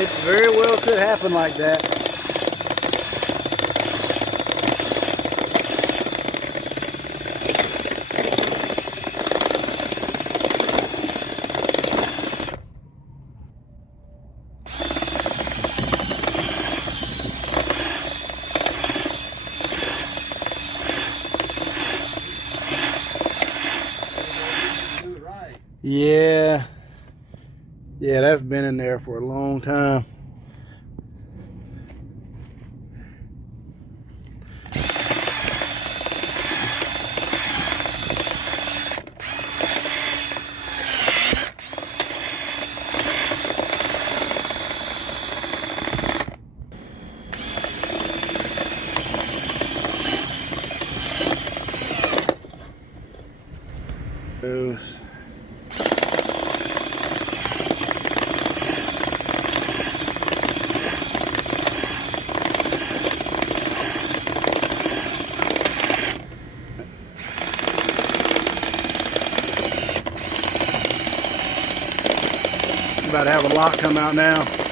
It very well could happen like that. Yeah. Yeah, that's been in there for a long time. About to have a lock come out now.